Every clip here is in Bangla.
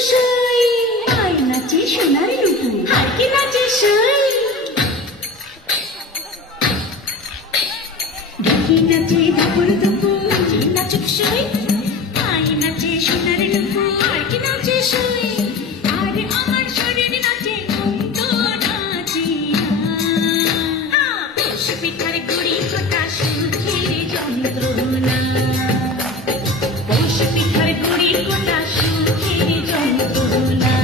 চুকসাই আই নাচে সোনার রূপু হারকে নাচে সাই দেখি নাচে ধাপুর দুপু নাচে না চুকসাই আই নাচে সোনার রূপু হারকে নাচে সাই আরে আমার শরীর নাচে তো নাচি পশু পিঠার গুড়ি কোটা সুখের যন্ত্রণা পশু পিঠার গুড়ি কোটা সুখের যন্ত্রণা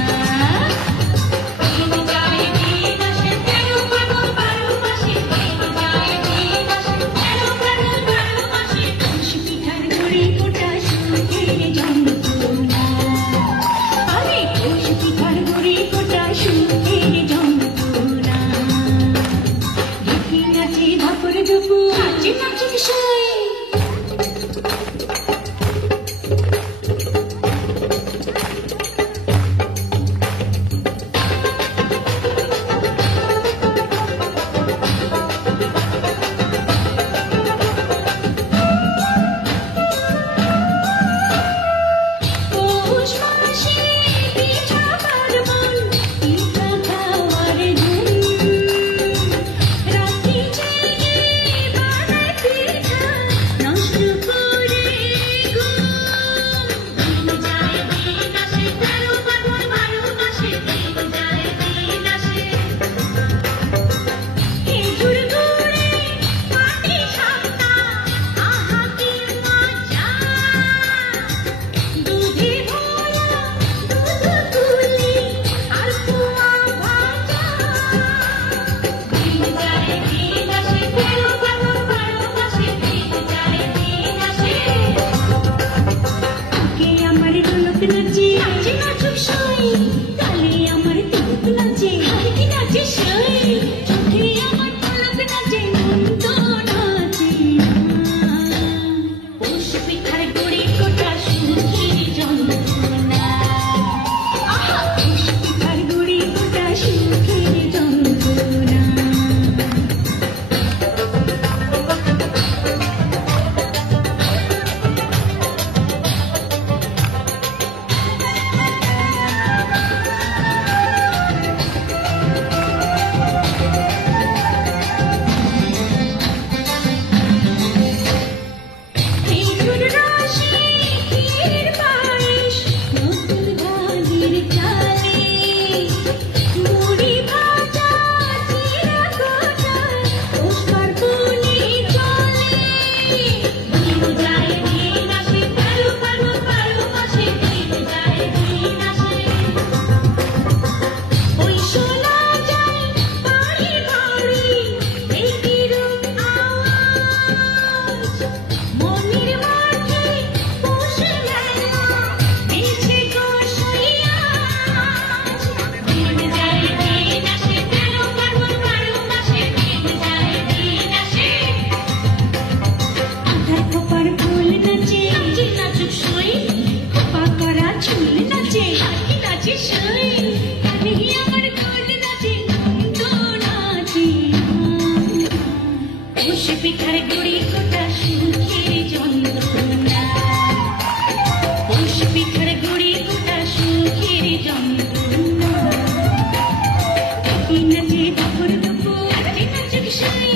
পিঠার গুড়ি কোটা সুখের যন্ত্রণা পশু পিঠার গুড়ি কোটা সুখের যন্ত্রণা নাচে ধাপুর দুপু নাচে না চুকসাই